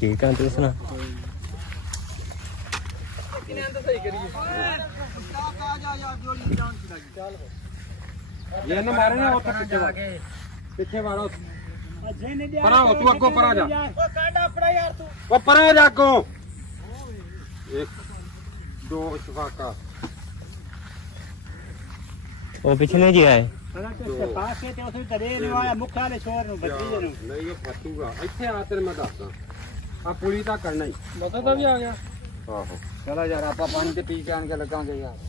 ਠੀਕ ਆ ਤੂੰ ਸੁਣਾ ये न मारे ना उधर पीछे वाला परा हो तू अगो परा जा वो परा जा अगो एक दो शफाका ਉਹ ਪਿਛਲੇ ਜੀ ਆਏ नहीं ये फटूगा ਇੱਥੇ ਆ ਤੇਰੇ ਮੈਂ ਦੱਸਦਾ ਆ ਪੁਲੀ ਤਾਂ ਕਰਨਾ ਹੀ ਮਤਾ ਤਾਂ ਵੀ ਆ ਗਿਆ ਆਹੋ ਚਲਾ ਯਾਰ ਆਪਾਂ ਪਾਣੀ ਤੇ ਪੀ ਕੇ ਆਣ ਕੇ ਲੱਗਾਂਗੇ ਯਾਰ